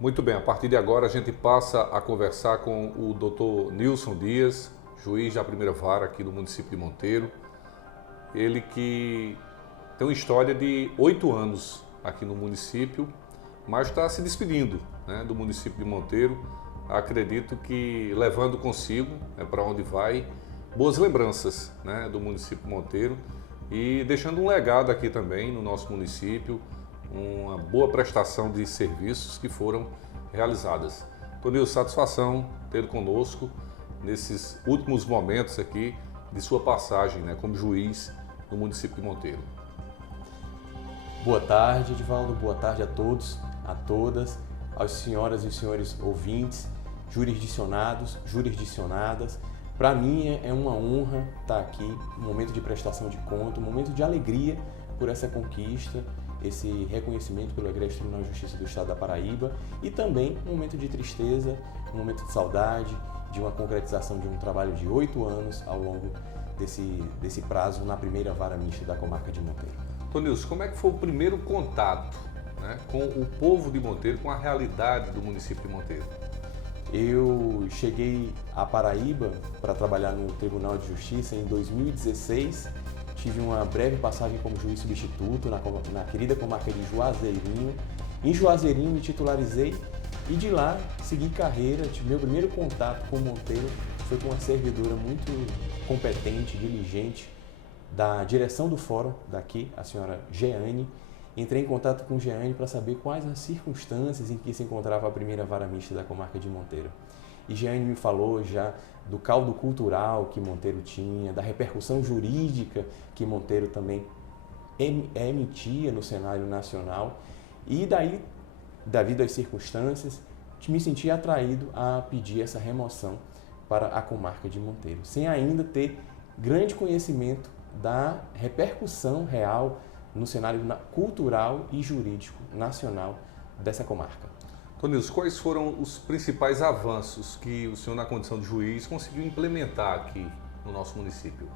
Muito bem, a partir de agora a gente passa a conversar com o Dr. Nilson Dias, juiz da primeira vara aqui do município de Monteiro. Ele que tem uma história de 8 anos aqui no município, mas está se despedindo, né, do município de Monteiro. Acredito que levando consigo, para onde vai, boas lembranças, né, do município de Monteiro e deixando um legado aqui também no nosso município, uma boa prestação de serviços que foram realizadas. Tonil, satisfação tê-lo conosco nesses últimos momentos aqui de sua passagem, né, como juiz no município de Monteiro. Boa tarde, Edivaldo. Boa tarde a todos, a todas, às senhoras e senhores ouvintes, jurisdicionados, jurisdicionadas. Para mim é uma honra estar aqui, um momento de prestação de conta, um momento de alegria por essa conquista, esse reconhecimento pelo Egresso Tribunal de Justiça do Estado da Paraíba e também um momento de tristeza, um momento de saudade, de uma concretização de um trabalho de 8 anos ao longo desse prazo na primeira vara mista da comarca de Monteiro. Tonilson, como é que foi o primeiro contato, né, com o povo de Monteiro, com a realidade do município de Monteiro? Eu cheguei à Paraíba para trabalhar no Tribunal de Justiça em 2016. Tive uma breve passagem como juiz substituto na querida comarca de Juazeirinho. Em Juazeirinho me titularizei e de lá segui carreira. Meu primeiro contato com Monteiro foi com uma servidora muito competente, diligente, da direção do fórum daqui, a senhora Jeane. Entrei em contato com Jeane para saber quais as circunstâncias em que se encontrava a primeira vara mista da comarca de Monteiro. E Jeane me falou já do caldo cultural que Monteiro tinha, da repercussão jurídica que Monteiro também emitia no cenário nacional. E daí, devido às circunstâncias, me senti atraído a pedir essa remoção para a comarca de Monteiro, sem ainda ter grande conhecimento da repercussão real no cenário cultural e jurídico nacional dessa comarca. Tonilson, quais foram os principais avanços que o senhor, na condição de juiz, conseguiu implementar aqui no nosso município?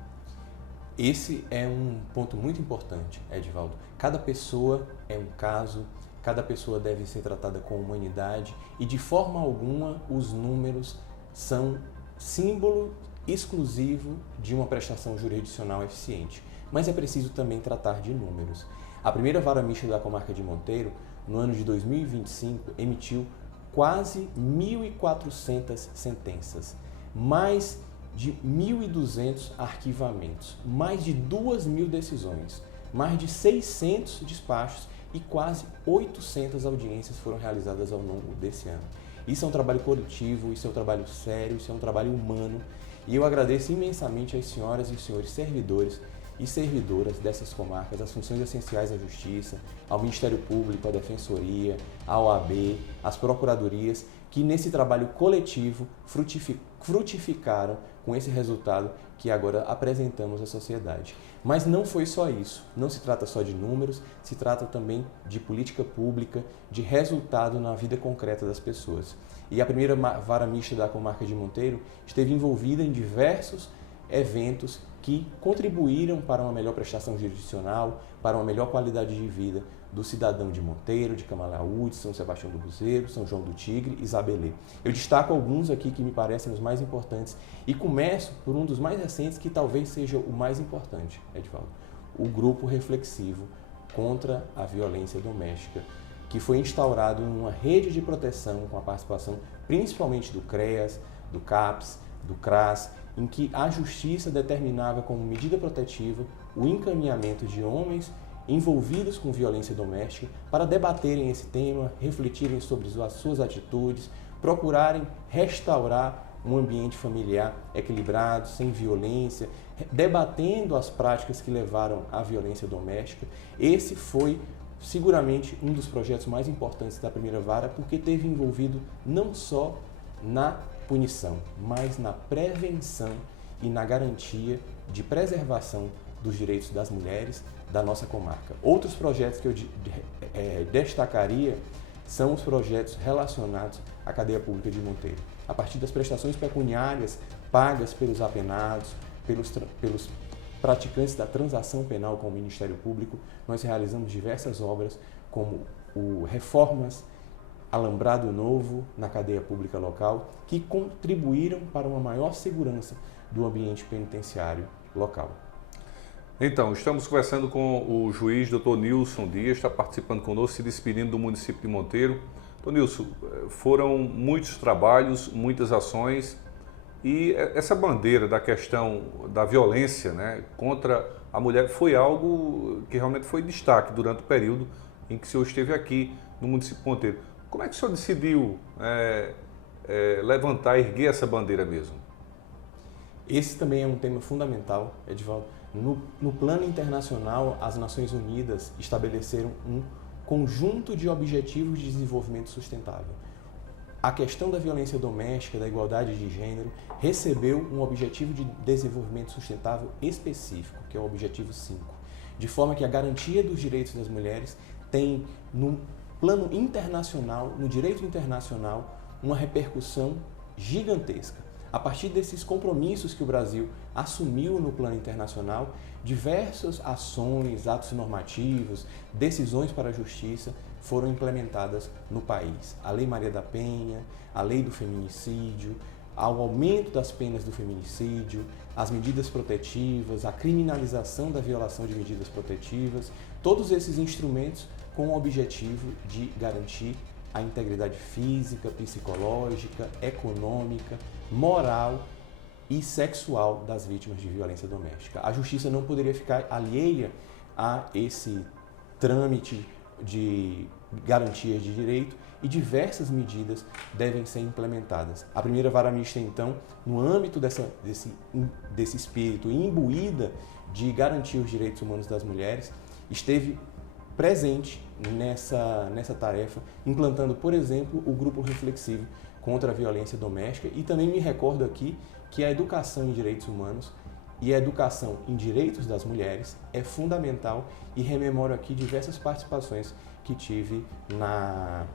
Esse é um ponto muito importante, Edivaldo. Cada pessoa é um caso, cada pessoa deve ser tratada com humanidade e, de forma alguma, os números são símbolo exclusivo de uma prestação jurisdicional eficiente. Mas é preciso também tratar de números. A primeira vara mista da comarca de Monteiro, no ano de 2025, emitiu quase 1.400 sentenças, mais de 1.200 arquivamentos, mais de 2.000 decisões, mais de 600 despachos e quase 800 audiências foram realizadas ao longo desse ano. Isso é um trabalho coletivo, isso é um trabalho sério, isso é um trabalho humano e eu agradeço imensamente às senhoras e os senhores servidores e servidoras dessas comarcas, as funções essenciais da Justiça, ao Ministério Público, à Defensoria, à OAB, às Procuradorias, que nesse trabalho coletivo frutificaram com esse resultado que agora apresentamos à sociedade. Mas não foi só isso, não se trata só de números, se trata também de política pública, de resultado na vida concreta das pessoas. E a primeira vara mista da comarca de Monteiro esteve envolvida em diversos eventos que contribuíram para uma melhor prestação jurisdicional, para uma melhor qualidade de vida do cidadão de Monteiro, de Camalaúde, São Sebastião do Cruzeiro, São João do Tigre e Isabelê. Eu destaco alguns aqui que me parecem os mais importantes e começo por um dos mais recentes que talvez seja o mais importante, Edivaldo. O Grupo Reflexivo contra a Violência Doméstica, que foi instaurado em uma rede de proteção com a participação principalmente do CREAS, do CAPS, do CRAS, em que a Justiça determinava como medida protetiva o encaminhamento de homens envolvidos com violência doméstica para debaterem esse tema, refletirem sobre as suas atitudes, procurarem restaurar um ambiente familiar equilibrado, sem violência, debatendo as práticas que levaram à violência doméstica. Esse foi seguramente um dos projetos mais importantes da primeira vara, porque teve envolvido não só na punição, mas na prevenção e na garantia de preservação dos direitos das mulheres da nossa comarca. Outros projetos que eu destacaria são os projetos relacionados à cadeia pública de Monteiro. A partir das prestações pecuniárias pagas pelos apenados, pelos praticantes da transação penal com o Ministério Público, nós realizamos diversas obras como reformas alambrado novo na cadeia pública local, que contribuíram para uma maior segurança do ambiente penitenciário local. Então, estamos conversando com o juiz Dr. Nilson Dias, está participando conosco, se despedindo do município de Monteiro. Dr. Nilson, foram muitos trabalhos, muitas ações, e essa bandeira da questão da violência, né, contra a mulher foi algo que realmente foi destaque durante o período em que o senhor esteve aqui no município de Monteiro. Como é que o senhor decidiu levantar, erguer essa bandeira mesmo? Esse também é um tema fundamental, Edivaldo. No plano internacional, as Nações Unidas estabeleceram um conjunto de objetivos de desenvolvimento sustentável. A questão da violência doméstica, da igualdade de gênero, recebeu um objetivo de desenvolvimento sustentável específico, que é o objetivo 5, de forma que a garantia dos direitos das mulheres tem, no plano internacional, no direito internacional, uma repercussão gigantesca. A partir desses compromissos que o Brasil assumiu no plano internacional, diversas ações, atos normativos, decisões para a justiça foram implementadas no país. A Lei Maria da Penha, a Lei do Feminicídio, ao aumento das penas do feminicídio, as medidas protetivas, a criminalização da violação de medidas protetivas, todos esses instrumentos com o objetivo de garantir a integridade física, psicológica, econômica, moral e sexual das vítimas de violência doméstica. A justiça não poderia ficar alheia a esse trâmite de garantias de direito e diversas medidas devem ser implementadas. A primeira vara mista, então, no âmbito desse espírito imbuída de garantir os direitos humanos das mulheres, esteve presente nessa tarefa, implantando, por exemplo, o grupo reflexivo contra a violência doméstica, e também me recordo aqui que a educação em direitos humanos e a educação em direitos das mulheres é fundamental, e rememoro aqui diversas participações que tive na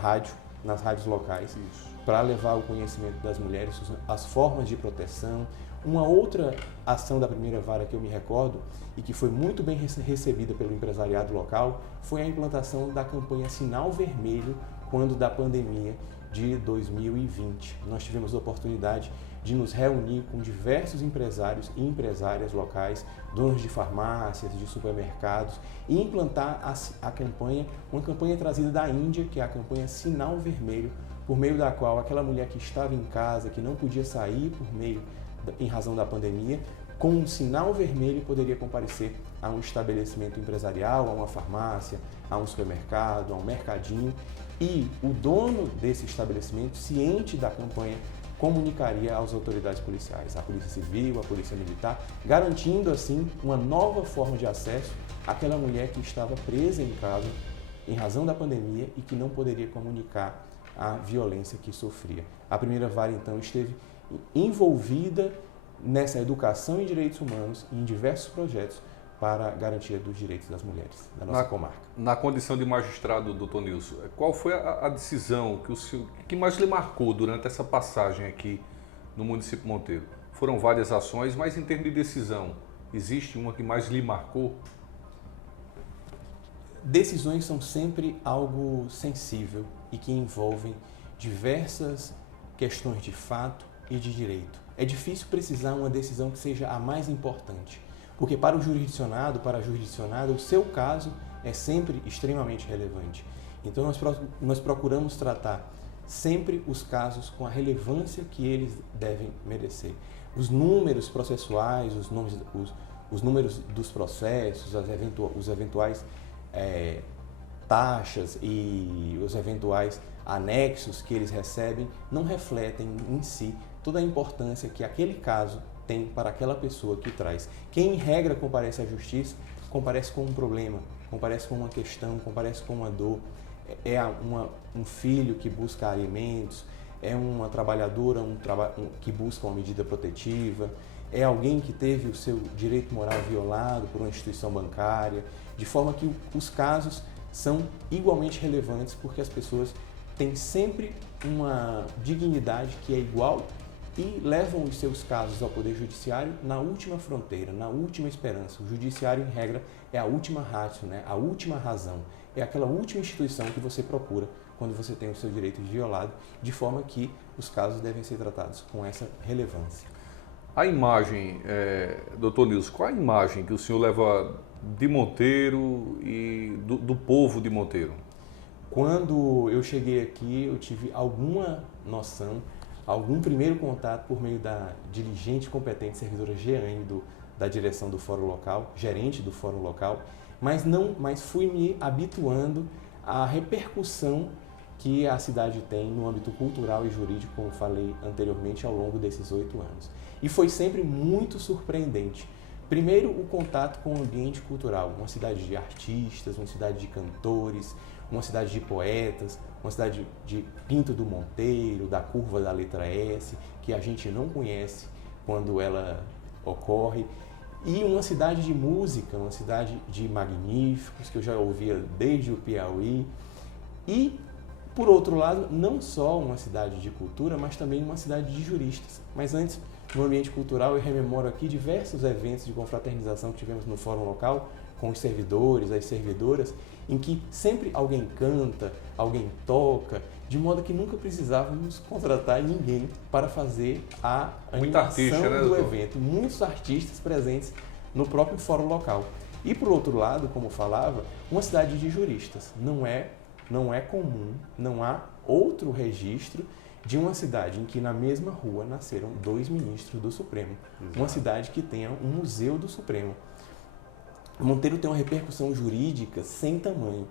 rádio, nas rádios locais, para levar o conhecimento das mulheres, as formas de proteção. Uma outra ação da primeira vara que eu me recordo e que foi muito bem recebida pelo empresariado local foi a implantação da campanha Sinal Vermelho quando da pandemia de 2020. Nós tivemos a oportunidade de nos reunir com diversos empresários e empresárias locais, donos de farmácias, de supermercados, e implantar a campanha, uma campanha trazida da Índia, que é a campanha Sinal Vermelho, por meio da qual aquela mulher que estava em casa, que não podia sair em razão da pandemia, com um sinal vermelho poderia comparecer a um estabelecimento empresarial, a uma farmácia, a um supermercado, a um mercadinho, e o dono desse estabelecimento, ciente da campanha, comunicaria às autoridades policiais, à Polícia Civil, à Polícia Militar, garantindo assim uma nova forma de acesso àquela mulher que estava presa em casa em razão da pandemia e que não poderia comunicar a violência que sofria. A primeira vara, então, esteve envolvida nessa educação em direitos humanos e em diversos projetos para a garantia dos direitos das mulheres da nossa comarca. Na condição de magistrado, doutor Nilson, qual foi a decisão que mais lhe marcou durante essa passagem aqui no município de Monteiro? Foram várias ações, mas em termos de decisão, existe uma que mais lhe marcou? Decisões são sempre algo sensível e que envolvem diversas questões de fato e de direito. É difícil precisar uma decisão que seja a mais importante, porque para o jurisdicionado, o seu caso é sempre extremamente relevante. Então nós procuramos tratar sempre os casos com a relevância que eles devem merecer. Os números processuais, os números dos processos, os eventuais taxas e os eventuais anexos que eles recebem não refletem em si toda a importância que aquele caso tem para aquela pessoa que traz. Quem, em regra, comparece à justiça, comparece com um problema, comparece com uma questão, comparece com uma dor. É um filho que busca alimentos, é uma trabalhadora que busca uma medida protetiva, é alguém que teve o seu direito moral violado por uma instituição bancária, de forma que os casos são igualmente relevantes, porque as pessoas têm sempre uma dignidade que é igual e levam os seus casos ao Poder Judiciário na última fronteira, na última esperança. O Judiciário, em regra, é a última ratio, né? A última razão. é aquela última instituição que você procura quando você tem os seus direitos violados, de forma que os casos devem ser tratados com essa relevância. A imagem, doutor Nilson, qual a imagem que o senhor leva de Monteiro e do povo de Monteiro? Quando eu cheguei aqui, eu tive alguma noção, algum primeiro contato por meio da dirigente competente, servidora Jeane, da direção do fórum local, gerente do fórum local, mas fui me habituando à repercussão que a cidade tem no âmbito cultural e jurídico, como falei anteriormente, ao longo desses 8 anos. E foi sempre muito surpreendente. Primeiro, o contato com o ambiente cultural, uma cidade de artistas, uma cidade de cantores, uma cidade de poetas, uma cidade de Pinto do Monteiro, da curva da letra S, que a gente não conhece quando ela ocorre, e uma cidade de música, uma cidade de magníficos, que eu já ouvia desde o Piauí, e, por outro lado, não só uma cidade de cultura, mas também uma cidade de juristas. Mas antes, no ambiente cultural, eu rememoro aqui diversos eventos de confraternização que tivemos no fórum local, com os servidores, as servidoras, em que sempre alguém canta, alguém toca, de modo que nunca precisávamos contratar ninguém para fazer a animação do evento. Muitos artistas presentes no próprio fórum local. E, por outro lado, como falava, uma cidade de juristas. Não é comum, não há outro registro de uma cidade em que na mesma rua nasceram 2 ministros do Supremo. Exato. Uma cidade que tenha um museu do Supremo. Monteiro tem uma repercussão jurídica sem tamanho.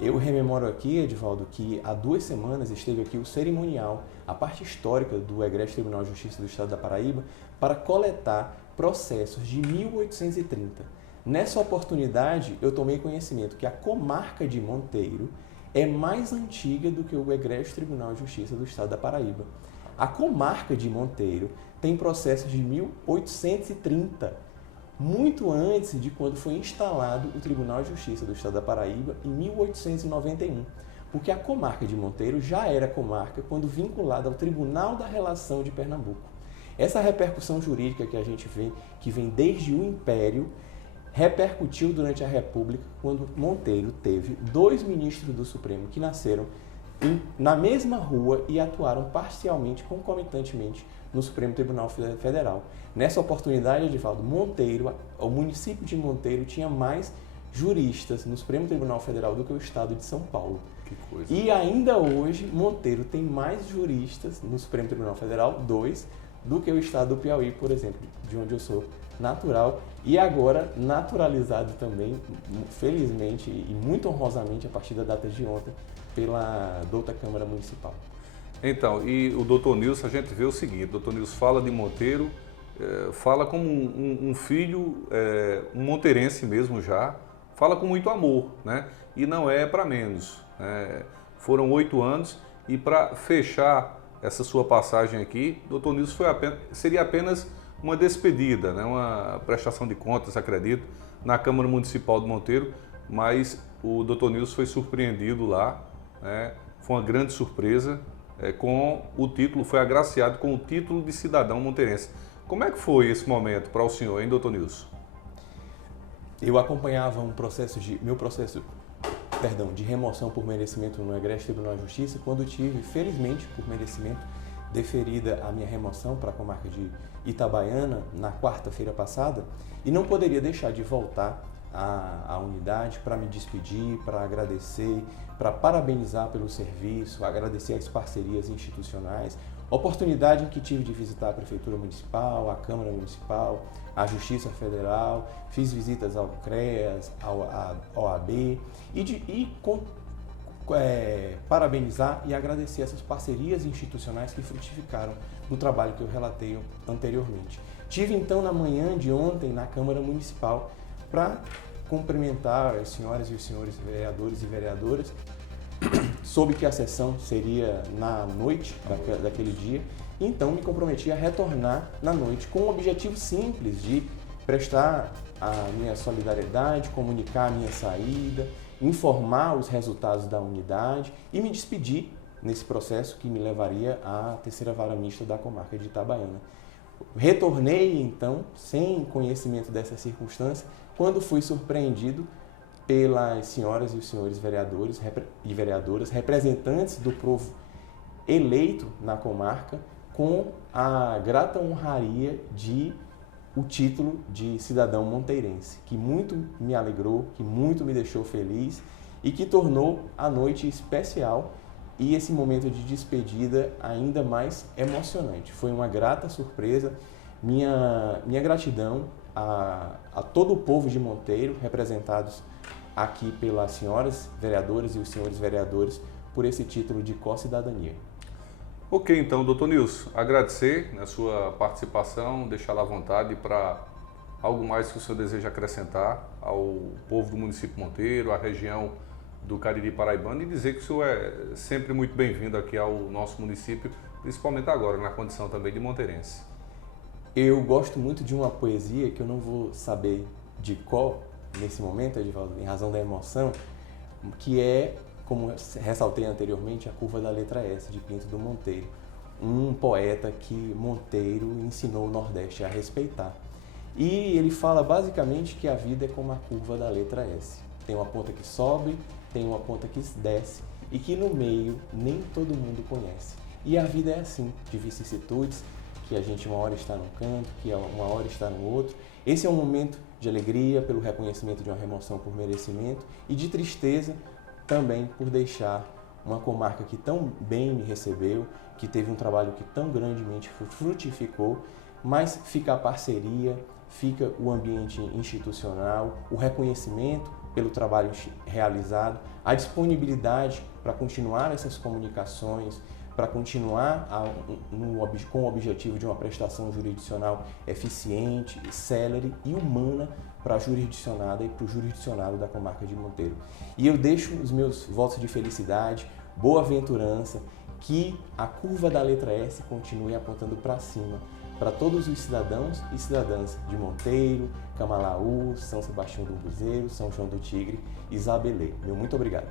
Eu rememoro aqui, Edivaldo, que há 2 semanas esteve aqui o cerimonial, a parte histórica do Egresso Tribunal de Justiça do Estado da Paraíba, para coletar processos de 1830. Nessa oportunidade, eu tomei conhecimento que a comarca de Monteiro é mais antiga do que o Egresso Tribunal de Justiça do Estado da Paraíba. A comarca de Monteiro tem processos de 1830, muito antes de quando foi instalado o Tribunal de Justiça do Estado da Paraíba, em 1891. Porque a comarca de Monteiro já era comarca quando vinculada ao Tribunal da Relação de Pernambuco. Essa repercussão jurídica que a gente vê, que vem desde o Império, repercutiu durante a República, quando Monteiro teve 2 ministros do Supremo que nasceram na mesma rua e atuaram parcialmente, concomitantemente, no Supremo Tribunal Federal. Nessa oportunidade, Edivaldo, o município de Monteiro tinha mais juristas no Supremo Tribunal Federal do que o estado de São Paulo. Que coisa. E ainda hoje, Monteiro tem mais juristas no Supremo Tribunal Federal, 2, do que o estado do Piauí, por exemplo, de onde eu sou natural, e agora naturalizado também, felizmente e muito honrosamente, a partir da data de ontem, pela douta Câmara Municipal. Então, e o doutor Nilson, a gente vê o seguinte, o doutor Nilson fala de Monteiro, fala como um filho, um monteirense mesmo já, fala com muito amor, né? E não é para menos. Foram 8 anos e para fechar essa sua passagem aqui, doutor Nilson seria apenas uma despedida, né? Uma prestação de contas, acredito, na Câmara Municipal de Monteiro, mas o doutor Nilson foi surpreendido lá, né? Foi uma grande surpresa, com o título, foi agraciado com o título de cidadão monteirense. Como é que foi esse momento para o senhor, hein, doutor Nilson? Eu acompanhava meu processo de remoção por merecimento no Egresso Tribunal de Justiça, quando tive, felizmente, por merecimento, deferida a minha remoção para a comarca de Itabaiana na quarta-feira passada, e não poderia deixar de voltar à unidade para me despedir, para agradecer, para parabenizar pelo serviço, agradecer as parcerias institucionais, oportunidade em que tive de visitar a Prefeitura Municipal, a Câmara Municipal, a Justiça Federal, fiz visitas ao CREAS, à OAB parabenizar e agradecer essas parcerias institucionais que frutificaram no trabalho que eu relatei anteriormente. Tive então na manhã de ontem na Câmara Municipal para cumprimentar as senhoras e os senhores vereadores e vereadoras. Soube que a sessão seria na noite daquele dia, então me comprometi a retornar na noite com o objetivo simples de prestar a minha solidariedade, comunicar a minha saída, informar os resultados da unidade e me despedir nesse processo que me levaria à terceira vara mista da comarca de Itabaiana. Retornei então, sem conhecimento dessa circunstância, quando fui surpreendido pelas senhoras e os senhores vereadores e vereadoras, representantes do povo eleito na comarca, com a grata honraria de o título de cidadão monteirense, que muito me alegrou, que muito me deixou feliz e que tornou a noite especial e esse momento de despedida ainda mais emocionante. Foi uma grata surpresa. Minha gratidão a todo o povo de Monteiro, representados aqui pelas senhoras vereadoras e os senhores vereadores, por esse título de co-cidadania. Ok, então, doutor Nilson, agradecer a sua participação, deixá-la à vontade para algo mais que o senhor deseja acrescentar ao povo do município Monteiro, à região do Cariri paraibano, e dizer que o senhor é sempre muito bem-vindo aqui ao nosso município, principalmente agora, na condição também de monteirense. Eu gosto muito de uma poesia que eu não vou saber de qual nesse momento, Edivaldo, em razão da emoção, que é, como ressaltei anteriormente, a curva da letra S, de Pinto do Monteiro, um poeta que Monteiro ensinou o Nordeste a respeitar. E ele fala basicamente que a vida é como a curva da letra S. Tem uma ponta que sobe, tem uma ponta que desce e que no meio nem todo mundo conhece. E a vida é assim, de vicissitudes, que a gente uma hora está num canto, que uma hora está no outro. Esse é um momento de alegria pelo reconhecimento de uma remoção por merecimento e de tristeza também por deixar uma comarca que tão bem me recebeu, que teve um trabalho que tão grandemente frutificou, mas fica a parceria, fica o ambiente institucional, o reconhecimento pelo trabalho realizado, a disponibilidade para continuar essas comunicações, para continuar com o objetivo de uma prestação jurisdicional eficiente, célere e humana para a jurisdicionada e para o jurisdicionado da comarca de Monteiro. E eu deixo os meus votos de felicidade, boa-aventurança, que a curva da letra S continue apontando para cima, para todos os cidadãos e cidadãs de Monteiro, Camalaú, São Sebastião do Buzeiro, São João do Tigre e Zabelê. Meu muito obrigado.